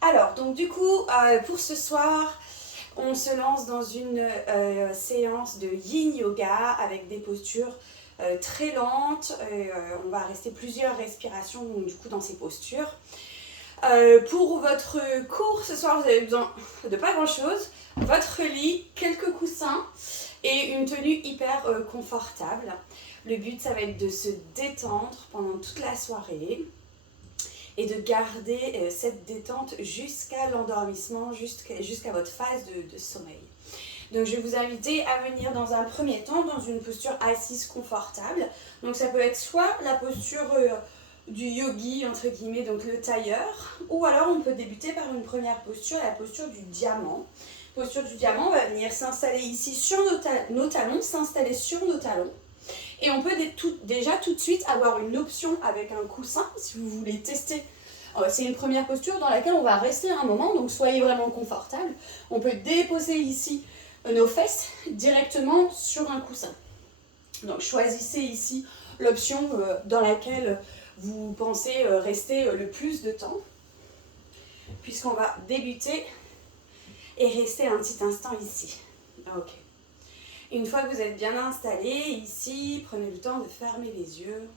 Alors, donc du coup, pour ce soir, on se lance dans une séance de Yin Yoga avec des postures très lentes. On va rester plusieurs respirations donc, du coup dans ces postures. Pour votre cours ce soir, vous avez besoin de pas grand chose. Votre lit, quelques coussins et une tenue hyper confortable. Le but, ça va être de se détendre pendant toute la soirée et de garder cette détente jusqu'à l'endormissement, jusqu'à votre phase de sommeil. Donc je vais vous inviter à venir dans un premier temps dans une posture assise confortable. Donc ça peut être soit la posture du yogi, entre guillemets, donc le tailleur, ou alors on peut débuter par une première posture, la posture du diamant. Posture du diamant, on va venir s'installer ici sur nos talons, s'installer sur nos talons. Et on peut déjà tout de suite avoir une option avec un coussin, si vous voulez tester. C'est une première posture dans laquelle on va rester un moment, donc soyez vraiment confortable. On peut déposer ici nos fesses directement sur un coussin. Donc choisissez ici l'option dans laquelle vous pensez rester le plus de temps, puisqu'on va débuter et rester un petit instant ici. Ok. Une fois que vous êtes bien installé ici, prenez le temps de fermer les yeux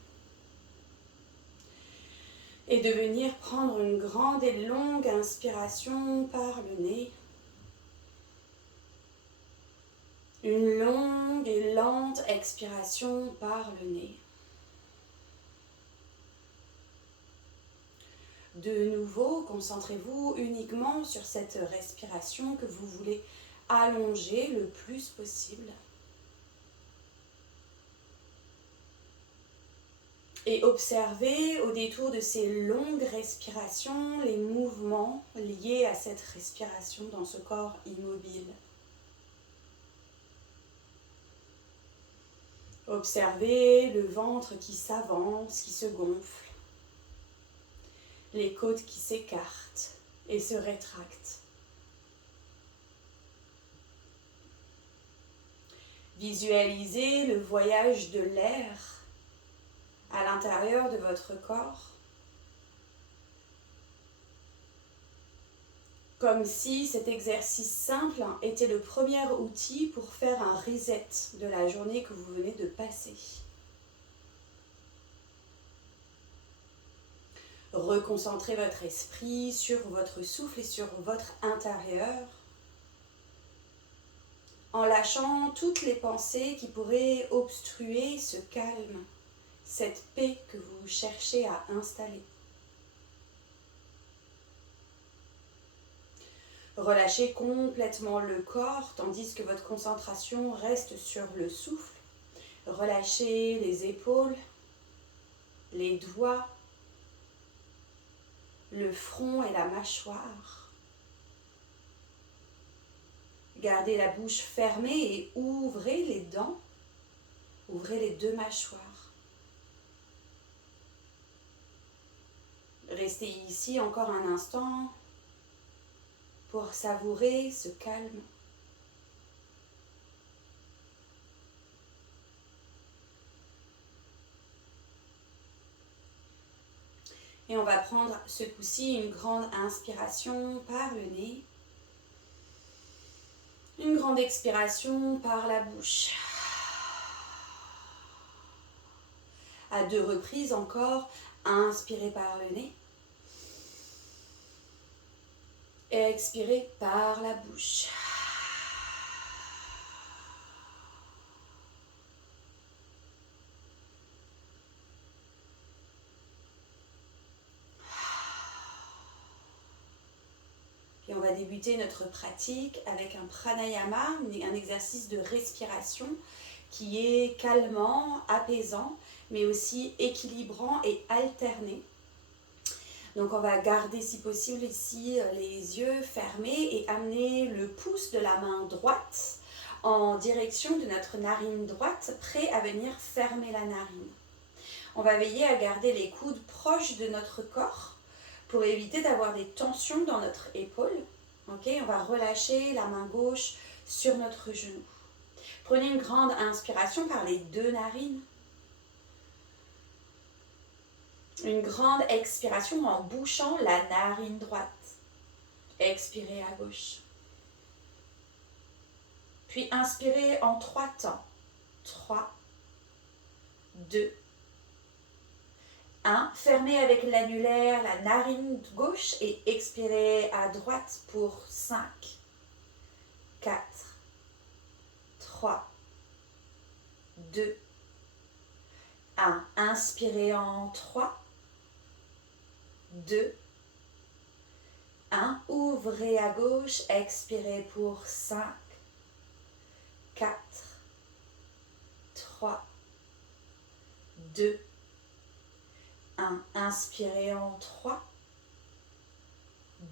et de venir prendre une grande et longue inspiration par le nez. Une longue et lente expiration par le nez. De nouveau, concentrez-vous uniquement sur cette respiration que vous voulez allonger le plus possible. Et observez au détour de ces longues respirations les mouvements liés à cette respiration dans ce corps immobile. Observez le ventre qui s'avance, qui se gonfle, les côtes qui s'écartent et se rétractent. Visualisez le voyage de l'air à l'intérieur de votre corps, comme si cet exercice simple était le premier outil pour faire un reset de la journée que vous venez de passer. Reconcentrez votre esprit sur votre souffle et sur votre intérieur, en lâchant toutes les pensées qui pourraient obstruer ce calme, cette paix que vous cherchez à installer. Relâchez complètement le corps tandis que votre concentration reste sur le souffle. Relâchez les épaules, les doigts, le front et la mâchoire. Gardez la bouche fermée et ouvrez les dents. Ouvrez les deux mâchoires. Restez ici encore un instant pour savourer ce calme. Et on va prendre ce coup-ci une grande inspiration par le nez. Une grande expiration par la bouche. À 2 reprises encore, inspirez par le nez. Et expirez par la bouche. Et on va débuter notre pratique avec un pranayama, un exercice de respiration qui est calmant, apaisant, mais aussi équilibrant et alterné. Donc on va garder si possible ici les yeux fermés et amener le pouce de la main droite en direction de notre narine droite, prêt à venir fermer la narine. On va veiller à garder les coudes proches de notre corps pour éviter d'avoir des tensions dans notre épaule. Okay, on va relâcher la main gauche sur notre genou. Prenez une grande inspiration par les 2 narines. Une grande expiration en bouchant la narine droite. expirez à gauche. Puis inspirez en 3 temps. 3, 2, 1. Fermez avec l'annulaire la narine gauche et expirez à droite pour 5, 4, 3, 2, 1. Inspirez en 3, 2, 1. Ouvrez à gauche, expirez pour 5, 4, 3, 2, 1. Inspirez en 3,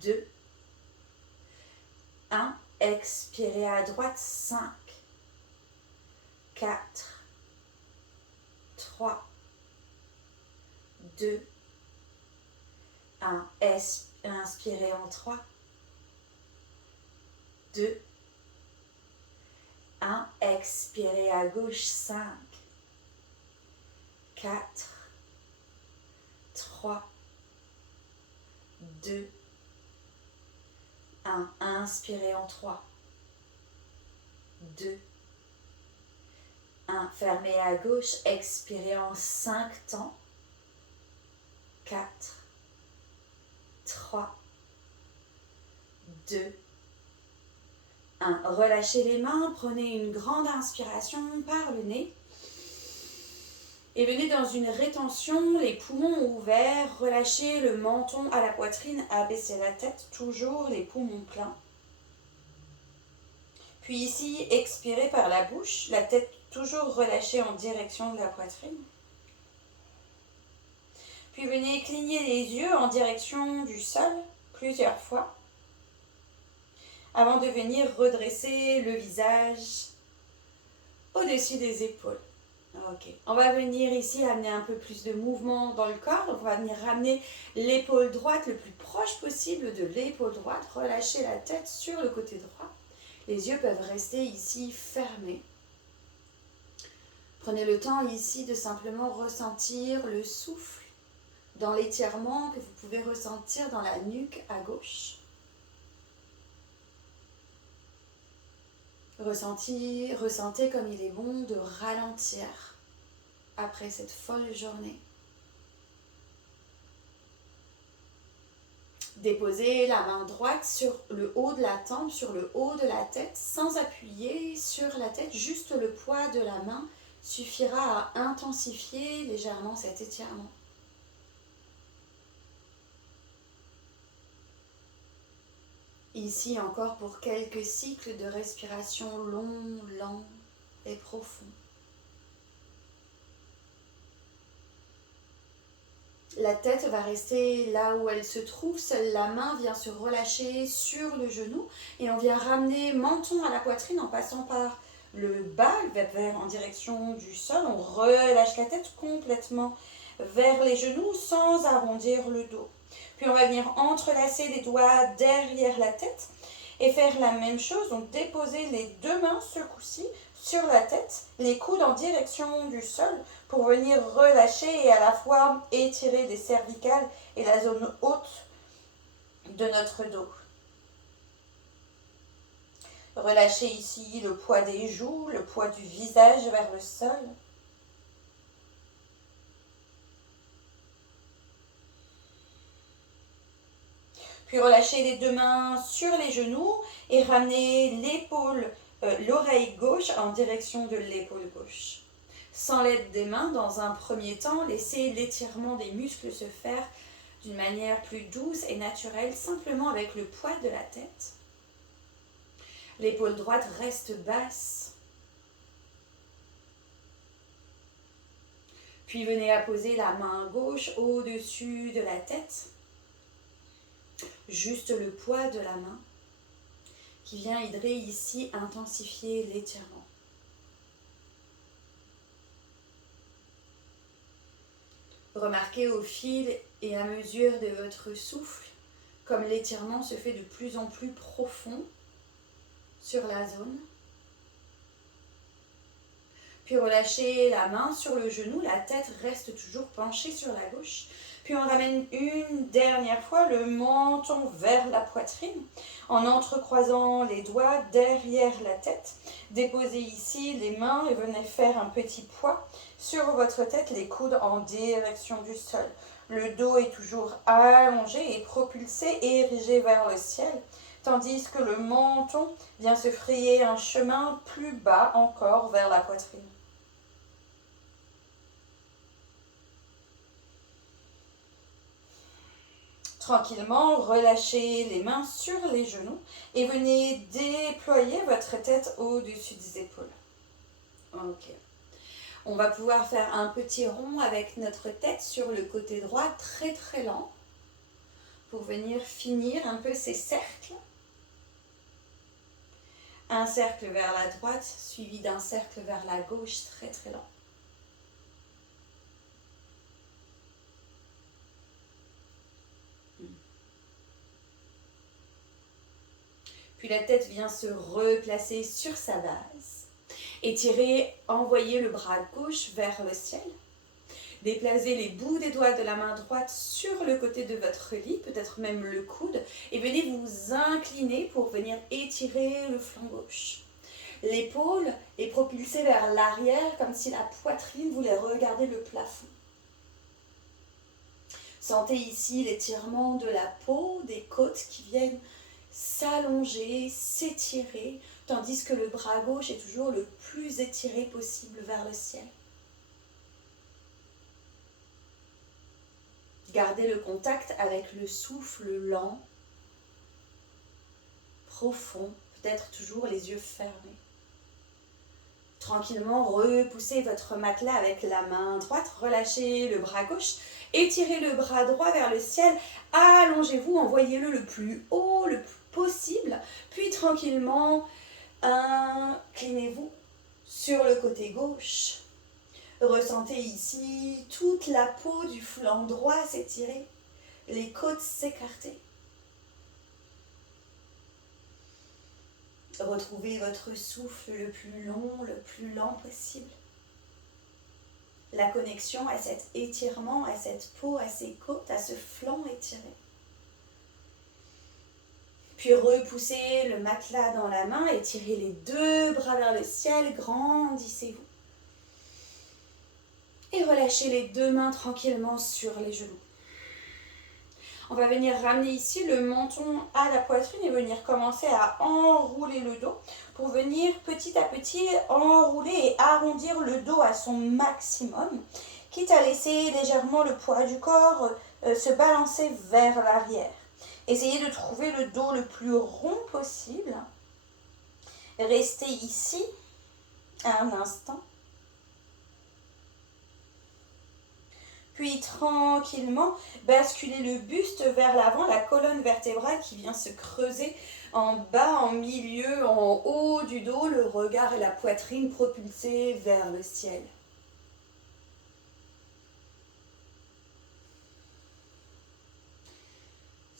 2, 1. Expirez à droite, 5, 4, 3, 2, 1. Inspirez en 3, 2, 1. Expirez à gauche, 5, 4, 3, 2, 1. Inspirez en 3, 2, 1. Fermez à gauche, expirez en 5 temps. 4, 3, 2, 1. Relâchez les mains, prenez une grande inspiration par le nez. Et venez dans une rétention, les poumons ouverts, relâchez le menton à la poitrine, abaissez la tête, toujours les poumons pleins. Puis ici, expirez par la bouche, la tête toujours relâchée en direction de la poitrine. Puis venez cligner les yeux en direction du sol plusieurs fois, avant de venir redresser le visage au-dessus des épaules. Ok, on va venir ici amener un peu plus de mouvement dans le corps. Donc on va venir ramener l'épaule droite le plus proche possible de l'épaule droite. Relâcher la tête sur le côté droit. Les yeux peuvent rester ici fermés. Prenez le temps ici de simplement ressentir le souffle dans l'étirement que vous pouvez ressentir dans la nuque à gauche. Ressentez comme il est bon de ralentir après cette folle journée. Déposez la main droite sur le haut de la tempe, sur le haut de la tête, sans appuyer sur la tête. Juste le poids de la main suffira à intensifier légèrement cet étirement. Ici encore pour quelques cycles de respiration longs, lents et profonds. La tête va rester là où elle se trouve, seule la main vient se relâcher sur le genou et on vient ramener menton à la poitrine en passant par le bas, en direction du sol. On relâche la tête complètement vers les genoux sans arrondir le dos. Puis on va venir entrelacer les doigts derrière la tête et faire la même chose. Donc déposer les deux mains ce coup-ci sur la tête, les coudes en direction du sol pour venir relâcher et à la fois étirer les cervicales et la zone haute de notre dos. Relâchez ici le poids des joues, le poids du visage vers le sol. Puis relâchez les deux mains sur les genoux et ramenez l'oreille gauche en direction de l'épaule gauche. Sans l'aide des mains, dans un premier temps, laissez l'étirement des muscles se faire d'une manière plus douce et naturelle, simplement avec le poids de la tête. L'épaule droite reste basse. Puis venez apposer la main gauche au-dessus de la tête. Juste le poids de la main qui vient aider ici à intensifier l'étirement. Remarquez au fil et à mesure de votre souffle comme l'étirement se fait de plus en plus profond sur la zone. Puis relâchez la main sur le genou, la tête reste toujours penchée sur la gauche. Puis on ramène une dernière fois le menton vers la poitrine en entrecroisant les doigts derrière la tête. Déposez ici les mains et venez faire un petit poids sur votre tête, les coudes en direction du sol. Le dos est toujours allongé et propulsé, érigé vers le ciel, tandis que le menton vient se frayer un chemin plus bas encore vers la poitrine. Tranquillement, relâchez les mains sur les genoux et venez déployer votre tête au-dessus des épaules. Ok. On va pouvoir faire un petit rond avec notre tête sur le côté droit, très très lent, pour venir finir un peu ces cercles. Un cercle vers la droite, suivi d'un cercle vers la gauche, très très lent. Puis la tête vient se replacer sur sa base. Étirez, envoyez le bras gauche vers le ciel. Déplacez les bouts des doigts de la main droite sur le côté de votre lit, peut-être même le coude, et venez vous incliner pour venir étirer le flanc gauche. L'épaule est propulsée vers l'arrière comme si la poitrine voulait regarder le plafond. Sentez ici l'étirement de la peau, des côtes qui viennent s'allonger, s'étirer, tandis que le bras gauche est toujours le plus étiré possible vers le ciel. Gardez le contact avec le souffle lent, profond, peut-être toujours les yeux fermés. Tranquillement, repoussez votre matelas avec la main droite, relâchez le bras gauche, étirez le bras droit vers le ciel, allongez-vous, envoyez-le le plus haut, le plus possible, puis tranquillement, inclinez-vous sur le côté gauche. Ressentez ici toute la peau du flanc droit s'étirer, les côtes s'écarter. Retrouvez votre souffle le plus long, le plus lent possible. La connexion à cet étirement, à cette peau, à ces côtes, à ce flanc étiré. Puis repoussez le matelas dans la main, étirez les deux bras vers le ciel, grandissez-vous. Et relâchez les deux mains tranquillement sur les genoux. On va venir ramener ici le menton à la poitrine et venir commencer à enrouler le dos pour venir petit à petit enrouler et arrondir le dos à son maximum, quitte à laisser légèrement le poids du corps se balancer vers l'arrière. Essayez de trouver le dos le plus rond possible. Restez ici un instant. Puis tranquillement, basculez le buste vers l'avant, la colonne vertébrale qui vient se creuser en bas, en milieu, en haut du dos, le regard et la poitrine propulsés vers le ciel.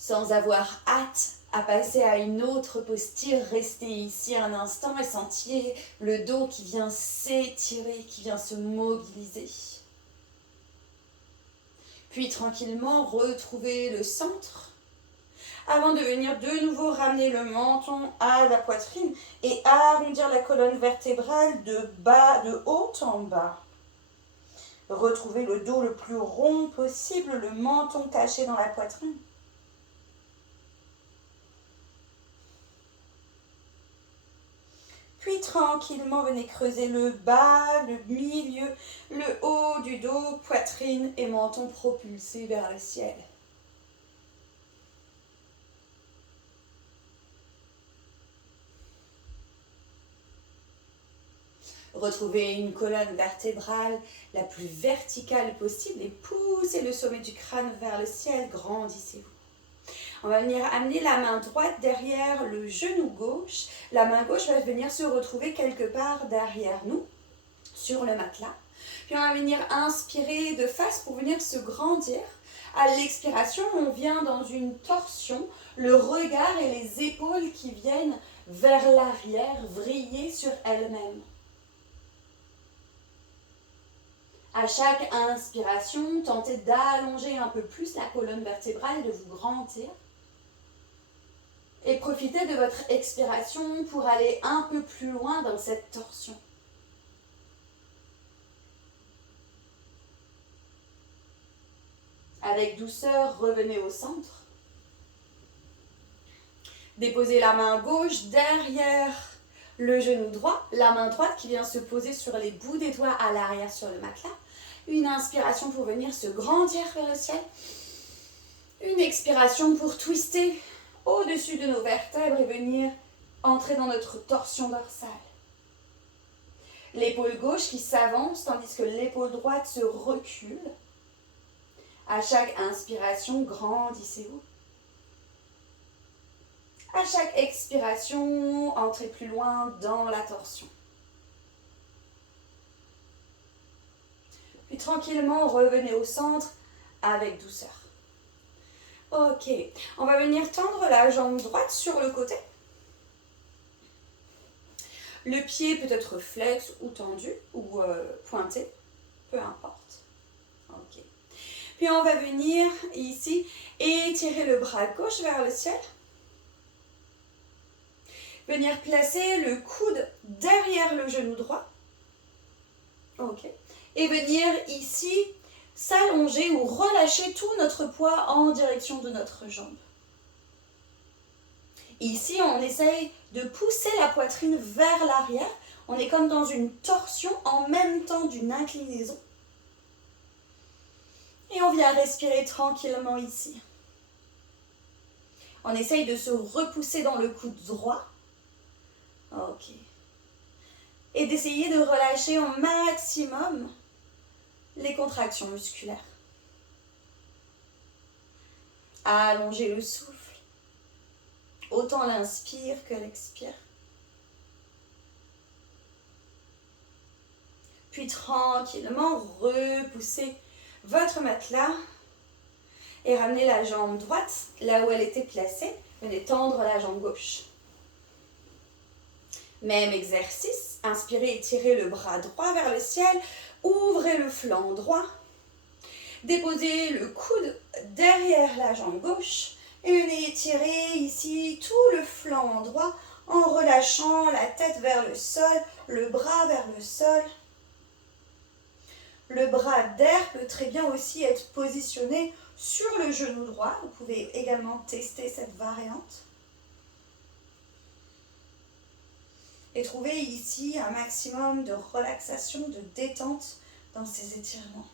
Sans avoir hâte à passer à une autre posture, restez ici un instant et sentiez le dos qui vient s'étirer, qui vient se mobiliser. Puis tranquillement, retrouvez le centre avant de venir de nouveau ramener le menton à la poitrine et arrondir la colonne vertébrale de haut en bas. Retrouvez le dos le plus rond possible, le menton caché dans la poitrine. Puis tranquillement, venez creuser le bas, le milieu, le haut du dos, poitrine et menton propulsés vers le ciel. Retrouvez une colonne vertébrale la plus verticale possible et poussez le sommet du crâne vers le ciel, grandissez-vous. On va venir amener la main droite derrière le genou gauche. La main gauche va venir se retrouver quelque part derrière nous, sur le matelas. Puis on va venir inspirer de face pour venir se grandir. À l'expiration, on vient dans une torsion, le regard et les épaules qui viennent vers l'arrière, vriller sur elles-mêmes. À chaque inspiration, tentez d'allonger un peu plus la colonne vertébrale, de vous grandir. Et profitez de votre expiration pour aller un peu plus loin dans cette torsion. Avec douceur, revenez au centre. Déposez la main gauche derrière le genou droit, la main droite qui vient se poser sur les bouts des doigts à l'arrière sur le matelas. Une inspiration pour venir se grandir vers le ciel. Une expiration pour twister au-dessus de nos vertèbres et venir entrer dans notre torsion dorsale. L'épaule gauche qui s'avance tandis que l'épaule droite se recule. À chaque inspiration, grandissez-vous. À chaque expiration, entrez plus loin dans la torsion. Puis tranquillement, revenez au centre avec douceur. Ok, on va venir tendre la jambe droite sur le côté. Le pied peut être flex ou tendu ou pointé, peu importe. Ok. Puis on va venir ici étirer le bras gauche vers le ciel. Venir placer le coude derrière le genou droit. Ok. Et venir ici s'allonger ou relâcher tout notre poids en direction de notre jambe. Ici, on essaye de pousser la poitrine vers l'arrière. On est comme dans une torsion en même temps d'une inclinaison. Et on vient respirer tranquillement ici. On essaye de se repousser dans le coude droit. Ok. Et d'essayer de relâcher au maximum les contractions musculaires. Allongez le souffle. Autant l'inspire que l'expire. Puis tranquillement, repoussez votre matelas et ramenez la jambe droite là où elle était placée. Venez tendre la jambe gauche. Même exercice. Inspirez, étirez le bras droit vers le ciel. Ouvrez le flanc droit. Déposez le coude derrière la jambe gauche. Et venez étirer ici tout le flanc droit en relâchant la tête vers le sol, le bras vers le sol. Le bras d'air peut très bien aussi être positionné sur le genou droit. Vous pouvez également tester cette variante. Et trouver ici un maximum de relaxation, de détente dans ces étirements.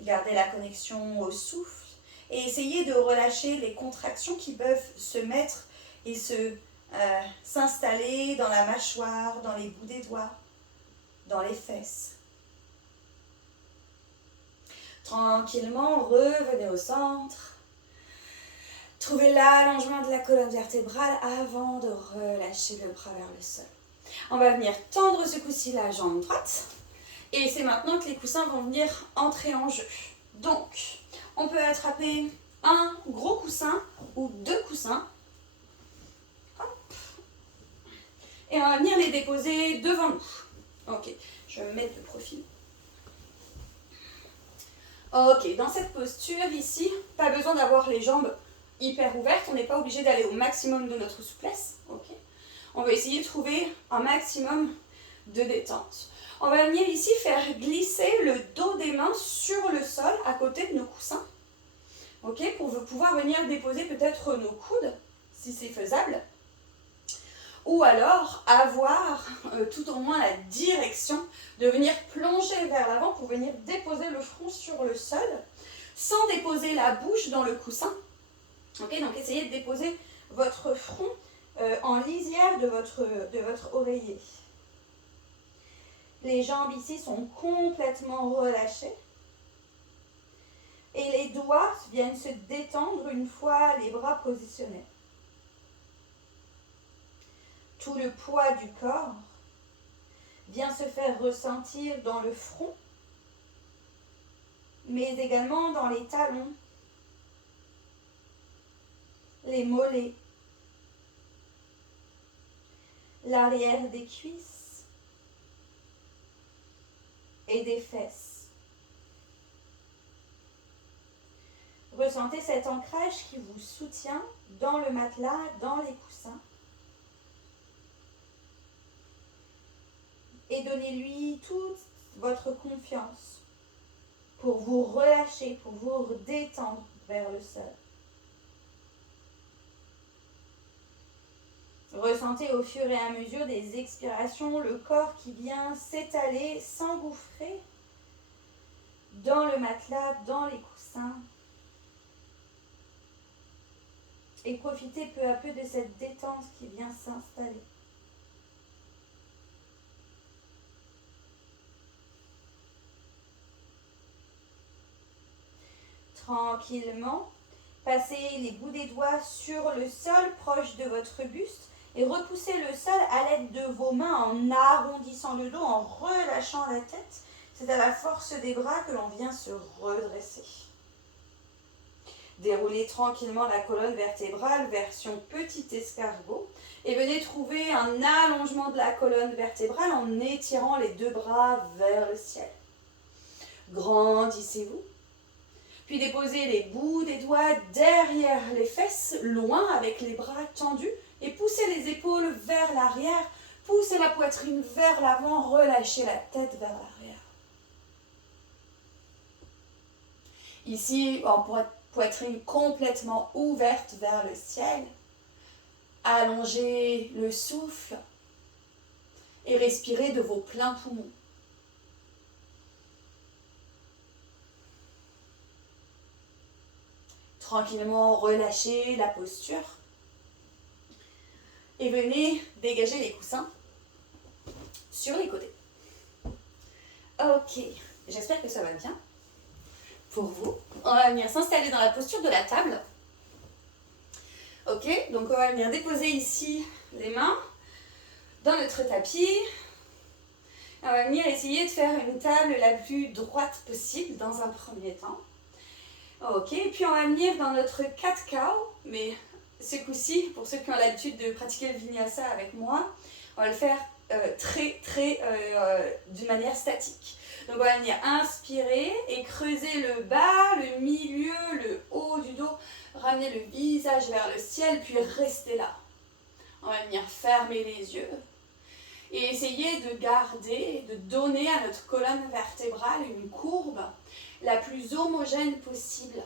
Gardez la connexion au souffle et essayez de relâcher les contractions qui peuvent se mettre et s'installer dans la mâchoire, dans les bouts des doigts, dans les fesses. Tranquillement, revenez au centre. Trouvez l'allongement de la colonne vertébrale avant de relâcher le bras vers le sol. On va venir tendre ce coup-ci la jambe droite. Et c'est maintenant que les coussins vont venir entrer en jeu. Donc, on peut attraper un gros coussin ou deux coussins. Hop. Et on va venir les déposer devant nous. Ok, je vais me mettre de profil. Ok, dans cette posture ici, pas besoin d'avoir les jambes hyper ouvertes. On n'est pas obligé d'aller au maximum de notre souplesse. Ok. On va essayer de trouver un maximum de détente. On va venir ici faire glisser le dos des mains sur le sol à côté de nos coussins. Ok, pour pouvoir venir déposer peut-être nos coudes, si c'est faisable. Ou alors avoir tout au moins la direction de venir plonger vers l'avant pour venir déposer le front sur le sol sans déposer la bouche dans le coussin. Ok, donc essayez de déposer votre front en lisière de votre oreiller. Les jambes ici sont complètement relâchées. Et les doigts viennent se détendre une fois les bras positionnés. Tout le poids du corps vient se faire ressentir dans le front, mais également dans les talons, les mollets, l'arrière des cuisses et des fesses. Ressentez cet ancrage qui vous soutient dans le matelas, dans les coussins. Et donnez-lui toute votre confiance pour vous relâcher, pour vous détendre vers le sol. Ressentez au fur et à mesure des expirations le corps qui vient s'étaler, s'engouffrer dans le matelas, dans les coussins. Et profitez peu à peu de cette détente qui vient s'installer. Tranquillement, passez les bouts des doigts sur le sol proche de votre buste et repoussez le sol à l'aide de vos mains en arrondissant le dos, en relâchant la tête. C'est à la force des bras que l'on vient se redresser. Déroulez tranquillement la colonne vertébrale, version petit escargot, et venez trouver un allongement de la colonne vertébrale en étirant les deux bras vers le ciel. Grandissez-vous. Puis déposez les bouts des doigts derrière les fesses, loin avec les bras tendus, et poussez les épaules vers l'arrière, poussez la poitrine vers l'avant, relâchez la tête vers l'arrière. Ici, en poitrine complètement ouverte vers le ciel, allongez le souffle et respirez de vos pleins poumons. Tranquillement relâchez la posture et venez dégager les coussins sur les côtés. Ok, j'espère que ça va bien pour vous. On va venir s'installer dans la posture de la table. Ok, donc on va venir déposer ici les mains dans notre tapis. On va venir essayer de faire une table la plus droite possible dans un premier temps. Ok, puis on va venir dans notre cat cow, mais ce coup-ci, pour ceux qui ont l'habitude de pratiquer le vinyasa avec moi, on va le faire d'une manière statique. Donc on va venir inspirer et creuser le bas, le milieu, le haut du dos, ramener le visage vers le ciel, puis rester là. On va venir fermer les yeux et essayer de garder, de donner à notre colonne vertébrale une courbe la plus homogène possible,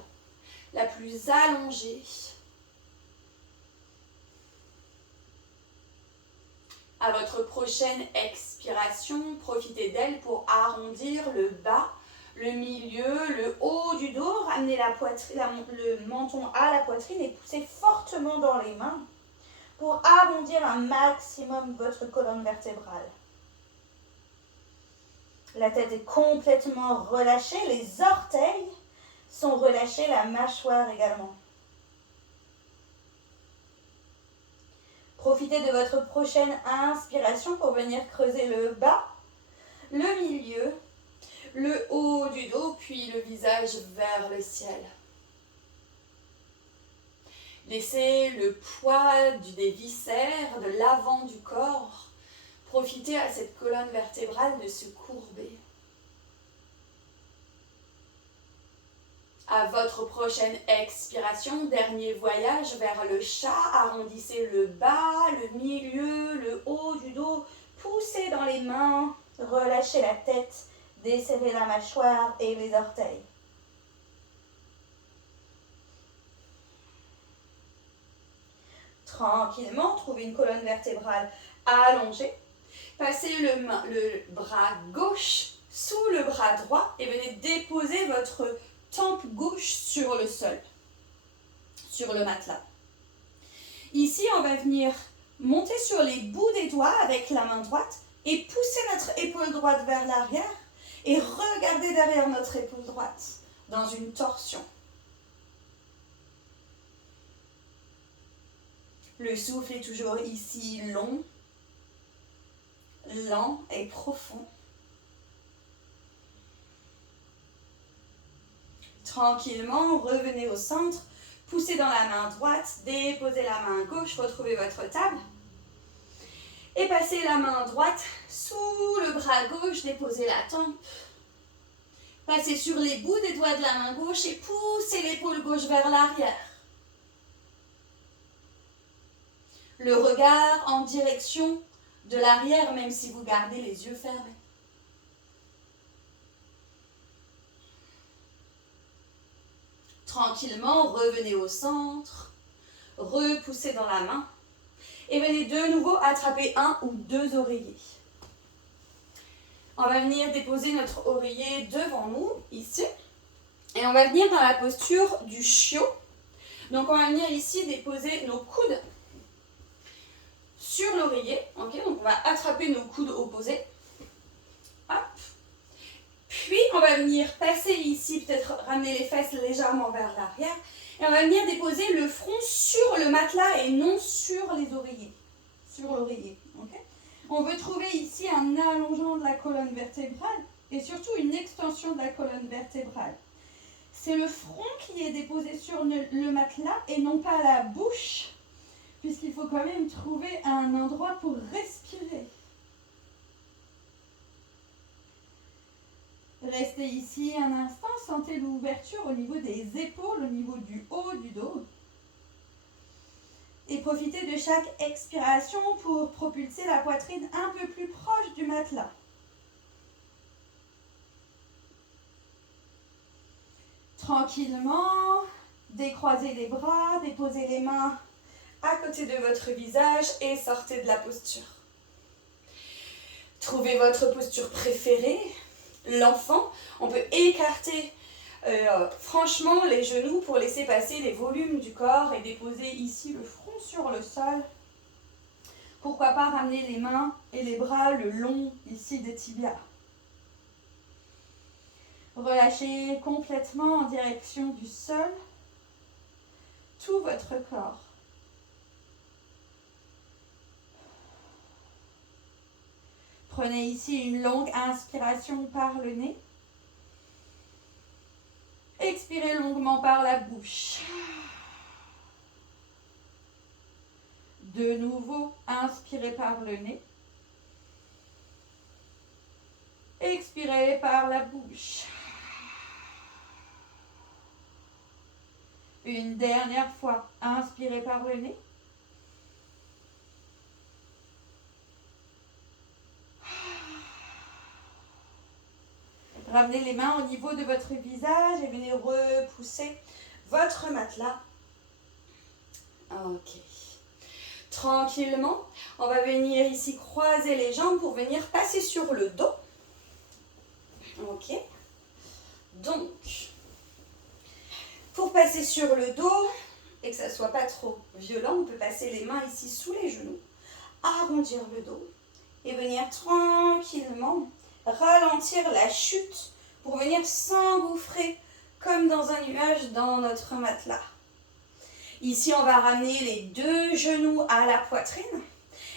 la plus allongée. À votre prochaine expiration, profitez d'elle pour arrondir le bas, le milieu, le haut du dos. Ramenez le menton à la poitrine et poussez fortement dans les mains pour arrondir un maximum votre colonne vertébrale. La tête est complètement relâchée, les orteils sont relâchés, la mâchoire également. Profitez de votre prochaine inspiration pour venir creuser le bas, le milieu, le haut du dos, puis le visage vers le ciel. Laissez le poids des viscères, de l'avant du corps. Profitez à cette colonne vertébrale de se courber. À votre prochaine expiration, dernier voyage vers le chat, arrondissez le bas, le milieu, le haut du dos, poussez dans les mains, relâchez la tête, desserrez la mâchoire et les orteils. Tranquillement, trouvez une colonne vertébrale allongée. Passez le bras gauche sous le bras droit et venez déposer votre tempe gauche sur le sol, sur le matelas. Ici, on va venir monter sur les bouts des doigts avec la main droite et pousser notre épaule droite vers l'arrière et regarder derrière notre épaule droite dans une torsion. Le souffle est toujours ici long, lent et profond. Tranquillement, revenez au centre, poussez dans la main droite, déposez la main gauche, retrouvez votre table. Et passez la main droite sous le bras gauche, déposez la tempe. Passez sur les bouts des doigts de la main gauche et poussez l'épaule gauche vers l'arrière. Le regard en direction de l'arrière, même si vous gardez les yeux fermés. Tranquillement, revenez au centre, repoussez dans la main et venez de nouveau attraper un ou deux oreillers. On va venir déposer notre oreiller devant nous, ici, et on va venir dans la posture du chiot. Donc on va venir ici déposer nos coudes sur l'oreiller, ok, donc on va attraper nos coudes opposés. Hop. Puis on va venir passer ici, peut-être ramener les fesses légèrement vers l'arrière, et on va venir déposer le front sur le matelas et non sur les oreillers, sur l'oreiller, ok. On veut trouver ici un allongement de la colonne vertébrale et surtout une extension de la colonne vertébrale. C'est le front qui est déposé sur le matelas et non pas la bouche, puisqu'il faut quand même trouver un endroit pour respirer. Restez ici un instant, sentez l'ouverture au niveau des épaules, au niveau du haut du dos. Et profitez de chaque expiration pour propulser la poitrine un peu plus proche du matelas. Tranquillement, décroisez les bras, déposez les mains à côté de votre visage et sortez de la posture. Trouvez votre posture préférée, l'enfant. On peut écarter franchement les genoux pour laisser passer les volumes du corps et déposer ici le front sur le sol. Pourquoi pas ramener les mains et les bras le long ici des tibias. Relâchez complètement en direction du sol tout votre corps. Prenez ici une longue inspiration par le nez. Expirez longuement par la bouche. De nouveau, inspirez par le nez. Expirez par la bouche. Une dernière fois, inspirez par le nez. Ramenez les mains au niveau de votre visage et venez repousser votre matelas. Ok. Tranquillement, on va venir ici croiser les jambes pour venir passer sur le dos. Ok. Donc, pour passer sur le dos et que ça ne soit pas trop violent, on peut passer les mains ici sous les genoux, arrondir le dos et venir tranquillement ralentir la chute pour venir s'engouffrer comme dans un nuage dans notre matelas. Ici, on va ramener les deux genoux à la poitrine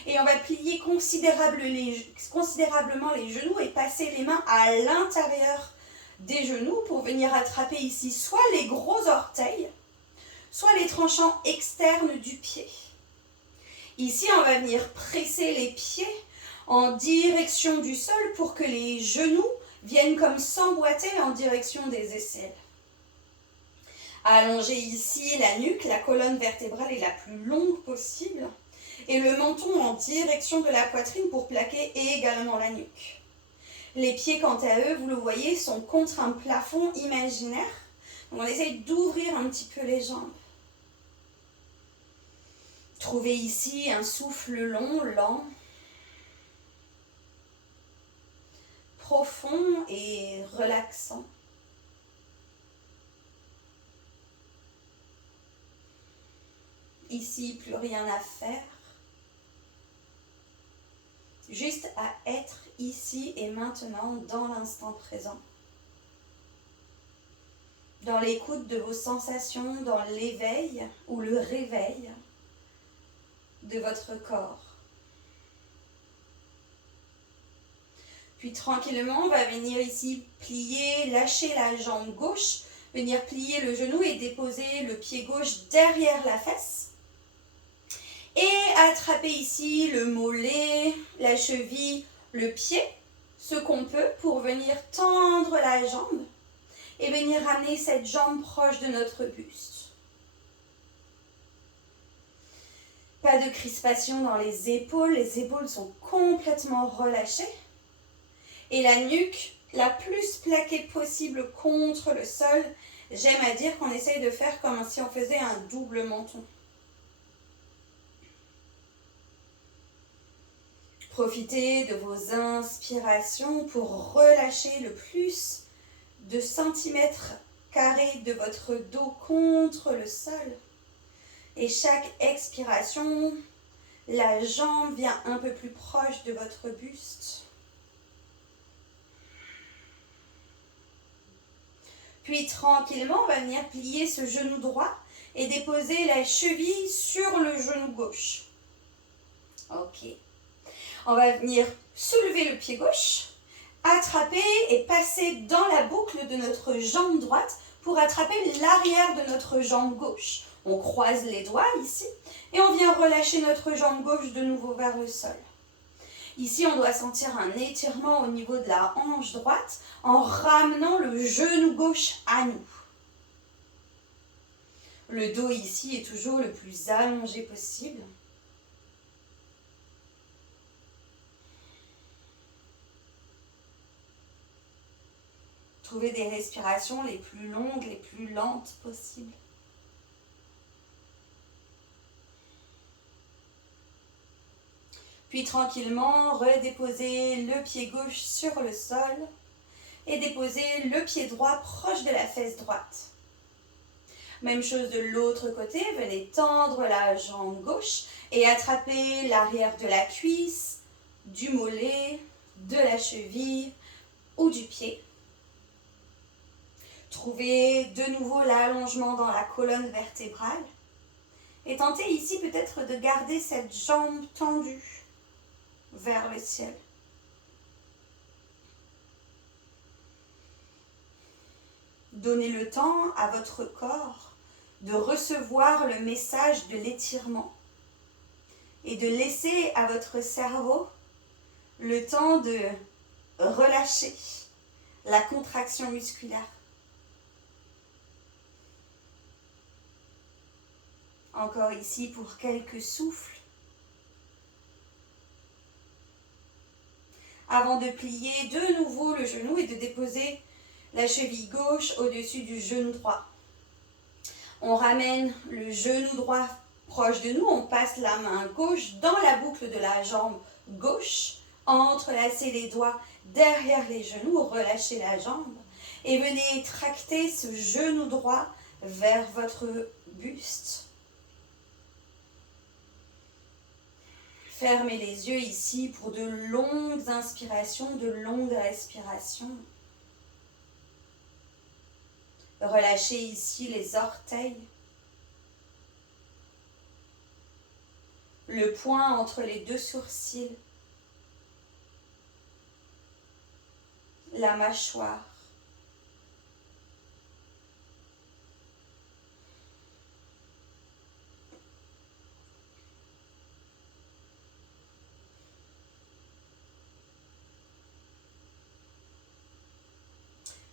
et on va plier considérablement les genoux et passer les mains à l'intérieur des genoux pour venir attraper ici soit les gros orteils, soit les tranchants externes du pied. Ici, on va venir presser les pieds en direction du sol pour que les genoux viennent comme s'emboîter en direction des aisselles. Allongez ici la nuque, la colonne vertébrale est la plus longue possible et le menton en direction de la poitrine pour plaquer également la nuque. Les pieds, quant à eux, vous le voyez, sont contre un plafond imaginaire. Donc on essaye d'ouvrir un petit peu les jambes. Trouvez ici un souffle long, lent, profond et relaxant. Ici, plus rien à faire. Juste à être ici et maintenant dans l'instant présent. Dans l'écoute de vos sensations, dans l'éveil ou le réveil de votre corps. Puis tranquillement, on va venir ici plier, lâcher la jambe gauche, venir plier le genou et déposer le pied gauche derrière la fesse. Et attrapez ici le mollet, la cheville, le pied, ce qu'on peut pour venir tendre la jambe et venir ramener cette jambe proche de notre buste. Pas de crispation dans les épaules sont complètement relâchées. Et la nuque, la plus plaquée possible contre le sol. J'aime à dire qu'on essaye de faire comme si on faisait un double menton. Profitez de vos inspirations pour relâcher le plus de centimètres carrés de votre dos contre le sol. Et chaque expiration, la jambe vient un peu plus proche de votre buste. Puis tranquillement, on va venir plier ce genou droit et déposer la cheville sur le genou gauche. Ok. On va venir soulever le pied gauche, attraper et passer dans la boucle de notre jambe droite pour attraper l'arrière de notre jambe gauche. On croise les doigts ici et on vient relâcher notre jambe gauche de nouveau vers le sol. Ici, on doit sentir un étirement au niveau de la hanche droite en ramenant le genou gauche à nous. Le dos ici est toujours le plus allongé possible. Trouvez des respirations les plus longues, les plus lentes possibles. Puis tranquillement, redéposez le pied gauche sur le sol et déposez le pied droit proche de la fesse droite. Même chose de l'autre côté, venez tendre la jambe gauche et attraper l'arrière de la cuisse, du mollet, de la cheville ou du pied. Trouvez de nouveau l'allongement dans la colonne vertébrale et tentez ici peut-être de garder cette jambe tendue vers le ciel. Donnez le temps à votre corps de recevoir le message de l'étirement et de laisser à votre cerveau le temps de relâcher la contraction musculaire. Encore ici pour quelques souffles. Avant de plier de nouveau le genou et de déposer la cheville gauche au-dessus du genou droit. On ramène le genou droit proche de nous, on passe la main gauche dans la boucle de la jambe gauche, entrelacez les doigts derrière les genoux, relâchez la jambe et venez tracter ce genou droit vers votre buste. Fermez les yeux ici pour de longues inspirations, de longues respirations. Relâchez ici les orteils. Le point entre les deux sourcils. La mâchoire.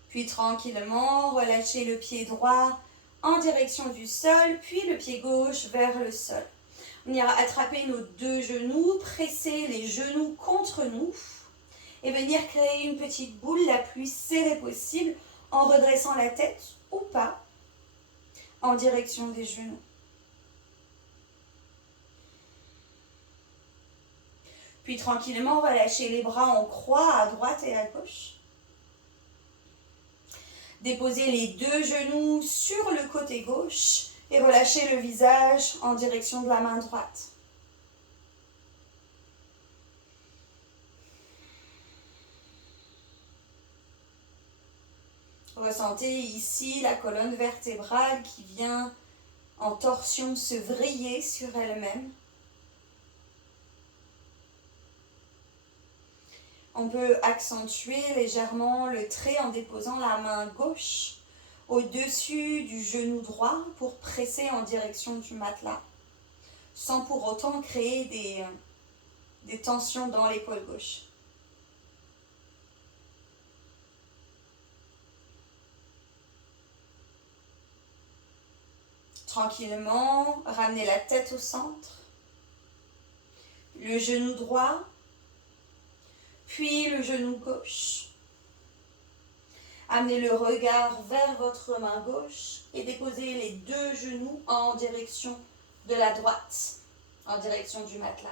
Puis tranquillement, relâchez le pied droit en direction du sol, puis le pied gauche vers le sol. On ira attraper nos deux genoux, presser les genoux contre nous et venir créer une petite boule la plus serrée possible en redressant la tête ou pas en direction des genoux. Puis tranquillement, relâchez les bras en croix à droite et à gauche. Déposez les deux genoux sur le côté gauche et relâchez le visage en direction de la main droite. Ressentez ici la colonne vertébrale qui vient en torsion se vriller sur elle-même. On peut accentuer légèrement le trait en déposant la main gauche au-dessus du genou droit pour presser en direction du matelas. sans pour autant créer des tensions dans l'épaule gauche. Tranquillement, ramenez la tête au centre, le genou droit, puis le genou gauche. Amenez le regard vers votre main gauche et déposez les deux genoux en direction de la droite, en direction du matelas.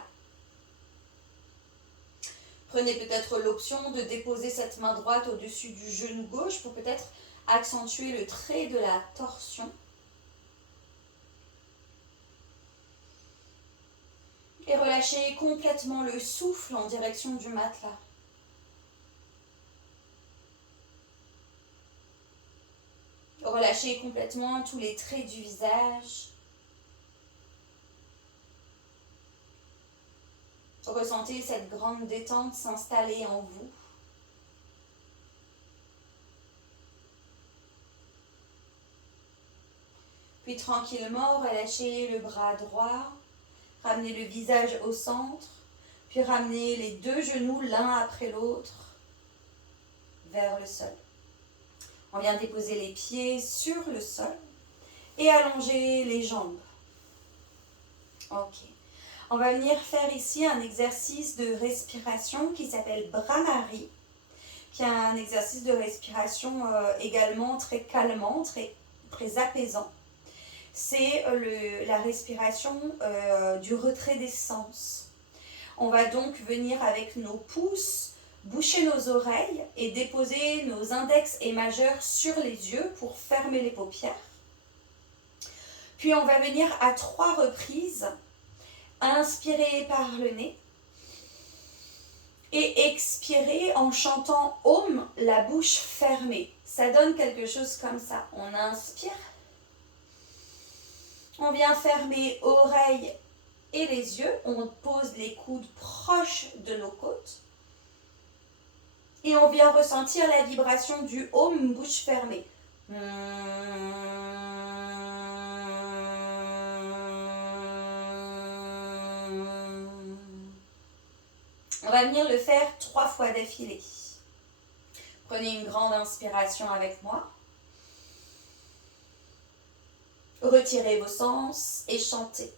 Prenez peut-être l'option de déposer cette main droite au-dessus du genou gauche pour peut-être accentuer le trait de la torsion. Et relâchez complètement le souffle en direction du matelas. Relâchez complètement tous les traits du visage. Ressentez cette grande détente s'installer en vous. Puis tranquillement, relâchez le bras droit. Ramenez le visage au centre. Puis ramenez les deux genoux l'un après l'autre vers le sol. On vient déposer les pieds sur le sol et allonger les jambes. Ok. On va venir faire ici un exercice de respiration qui s'appelle Bhramari, qui est un exercice de respiration également très calmant, très apaisant. C'est la respiration du retrait des sens. On va donc venir avec nos pouces boucher nos oreilles et déposer nos index et majeurs sur les yeux pour fermer les paupières. Puis on va venir à 3 reprises, inspirer par le nez et expirer en chantant Om, la bouche fermée. Ça donne quelque chose comme ça. On inspire, on vient fermer oreilles et les yeux, on pose les coudes proches de nos côtes. Et on vient ressentir la vibration du Om, bouche fermée. On va venir le faire 3 fois d'affilée. Prenez une grande inspiration avec moi. Retirez vos sens et chantez.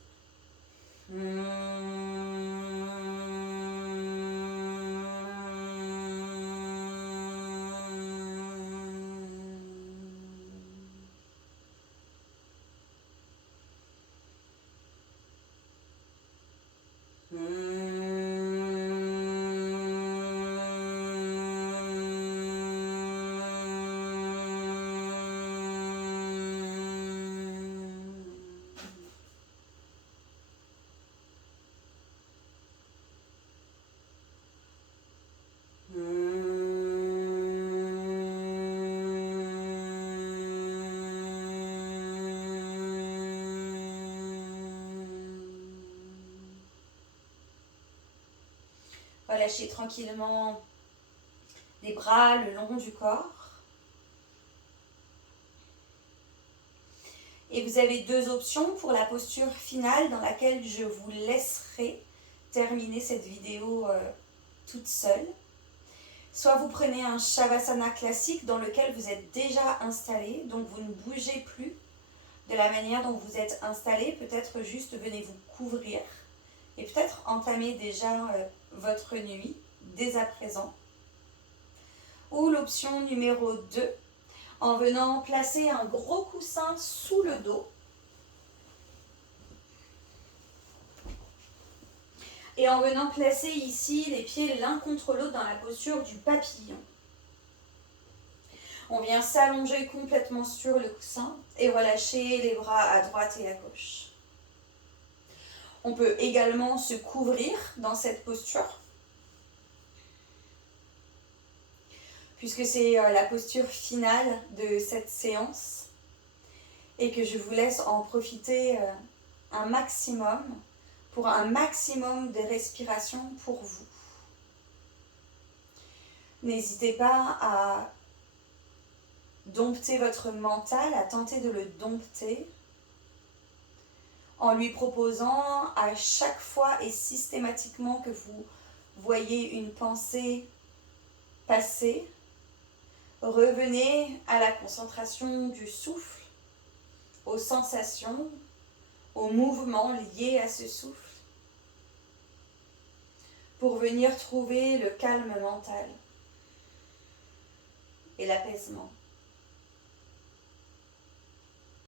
Relâchez tranquillement les bras le long du corps. Et vous avez 2 options pour la posture finale dans laquelle je vous laisserai terminer cette vidéo toute seule. Soit vous prenez un Shavasana classique dans lequel vous êtes déjà installé, donc vous ne bougez plus de la manière dont vous êtes installé. Peut-être juste venez vous couvrir et peut-être entamer déjà votre nuit dès à présent. Ou l'option numéro 2, en venant placer un gros coussin sous le dos et en venant placer ici les pieds l'un contre l'autre dans la posture du papillon. On vient s'allonger complètement sur le coussin et relâcher les bras à droite et à gauche. On peut également se couvrir dans cette posture, puisque c'est la posture finale de cette séance et que je vous laisse en profiter un maximum pour un maximum de respiration pour vous. N'hésitez pas à dompter votre mental, à tenter de le dompter. en lui proposant à chaque fois et systématiquement que vous voyez une pensée passer, revenez à la concentration du souffle, aux sensations, aux mouvements liés à ce souffle, pour venir trouver le calme mental et l'apaisement.